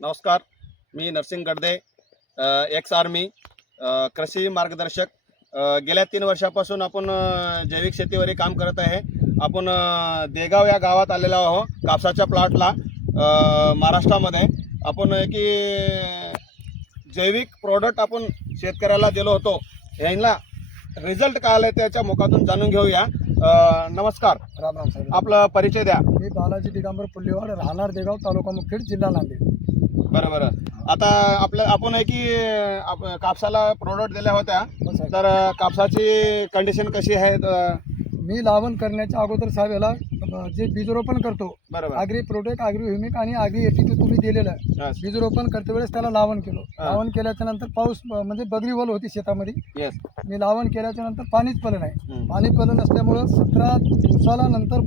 नमस्कार, मी Narsing Gadade, ex army, कृषी मार्गदर्शक. गेल्या 3 वर्षापासून आपण जैविक शेतीवर काम करत आहे. आपण देगाव या गावात आलेलो आहोत, कापसाच्या प्लॉटला महाराष्ट्रामध्ये. आपण की जैविक प्रोडक्ट आपण शेतकऱ्याला दिलो होतो, यांना रिझल्ट काय आले त्याच्या मुखातून जाणून घेऊया. नमस्कार, राम राम साहेब. आपला परिचय द्या. मी बालाजी दिगंबर पुल्लेवाड, राहणार देगाव, तालुका मुखेड, जिल्हा नांदेड. बरं. आता आपण आहे की कापसाला प्रोडक्ट दिल्या होत्या, तर कापसाची कंडिशन कशी आहे? मी लावण करण्याच्या अगोदर साहेब याला जे बीजरोपण करतो, बरोबर. आग्री प्रोटेक्ट, आग्री ह्युमिक आणि आग्री एटीट्यूड तुम्ही दिलेलं आहे. Yes. बीजरोपण करते वेळेस त्याला लावण केलं. लावण केल्याच्या नंतर पाऊस म्हणजे बगरी वल होती शेतामध्ये. येस. मी लावण केल्याच्या नंतर पाणीच पडलं नाही. हम्म. पाणी पडलं नसल्यामुळं 17 दिवसाला नंतर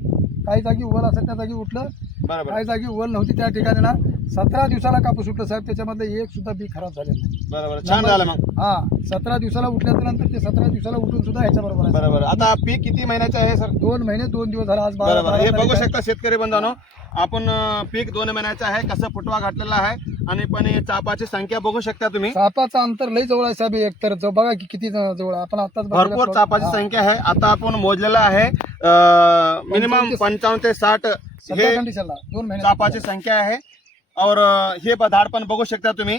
काही जागी उवल असेल त्या जागी उठलं, बरोबर काही जागी उवल नव्हती त्या ठिकाणी ना 17 दिवसाला कापूस उठलं साहेब. त्याच्यामध्ये एक सुद्धा बी खराब झालेलं नाही. बरोबर, छान झालं मग. हा, 17 दिवसाला उठल्याच्या नंतर ते 17 दिवसाला उठून सुद्धा ह्याच्या बरोबर आहे. बरोबर. आता पीक किती महिन्याचे आहे सर? 2 महिने 2 दिवस झाला. आज बरोबर, हे बघू तारीख आहे. शकता शेतकरी बंधूंनो, आपण पीक 2 महिन्याचं आहे, कसं फुटवा घातलेला आहे आणि पण हे चापाची संख्या बघू शकता तुम्ही. सापाचं अंतर लई जवळ आहे साहेब. एकतर बघा की किती जवळ आहे. आपण आताच भरपूर चापाची संख्या आहे. आता आपण मोजलेलं आहे मिनिमम 55 ते 60 हे कंडिशनला 2 महिने चापाची संख्या आहे. और हे झाड पण बघू शकता तुम्ही,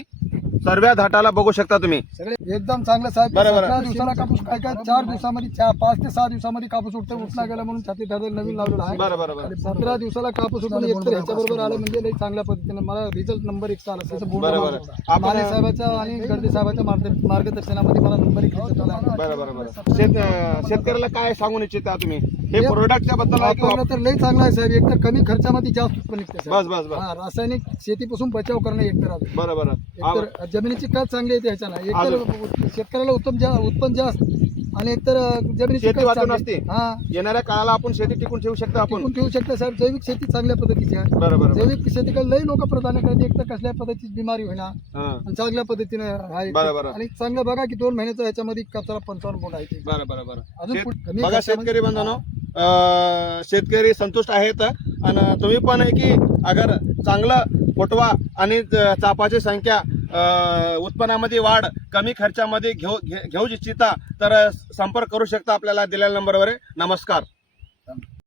सर्व झाडाला बघू शकता तुम्ही. सगळे एकदम चांगलं साहेब. बरोबर. 17 दिवसाला कापूस काय 4 दिवसामध्ये 5 ते 6 दिवसामध्ये कापूस उठला गेला म्हणून छाती धरलेलं नवीन लावलेलं आहे. बरोबर. 17 दिवसाला कापूस उठून एकतर ह्याच्याबरोबर आलं म्हणजे लई चांगल्या पद्धतीने मला रिझल्ट नंबर 1 आला साहेब. बरोबर. माने साहेबाच्या आणि गडदे साहेबाच्या मार्गदर्शनामध्ये मला नंबर 1 रिझल्ट आला. बरोबर. शेतकऱ्याला काय सांगून इच्छिता तुम्ही हे प्रोडक्टच्या बद्दल? वापरलं तर लई चांगलं आहे साहेब. एकतर कमी खर्चामध्ये जास्त उत्पन्न निघते साहेब. बस. हा, रासायनिक शेतीपासून बचाव करणं एकतर आहे. बरोबर. एकतर जमिनीची खत चांगली येते ह्याच्यानं. एकतर शेतकऱ्याला उत्पन्न जास्त आणि एकतर जमिनीची शेती खत वाचून चांगली. असते. हा, येणाऱ्या काळाला आपण शेती टिकून ठेवू शकतो आपण. टिकून ठेवू शकता साहेब. जैविक शेती चांगल्या पद्धतीची आहे. बरोबर. जैविक शेतीकडे लई लोक प्राधान्य करते. एकतर कसल्या पद्धतीची बिमारी होईना हा. आणि चांगल्या पद्धतीने आहे. बरोबर. आणि चांगलं बघा की 2 महिन्याचा ह्याच्यामध्ये कापसाला 55 गुण आहे ते. बरोबर. अजून कमी बघा खर्चामध्ये- शेतकरी बंधूंनो, शेतकरी संतुष्ट आहेत. आणि तुम्ही पण आहे की अगर चांगलं फुटवा आणि चापाची संख्या, उत्पन्नामध्ये वाढ, कमी खर्चामध्ये घेऊ इच्छिता तर संपर्क करू शकता आपल्याला दिलेल्या नंबरवर. नमस्कार.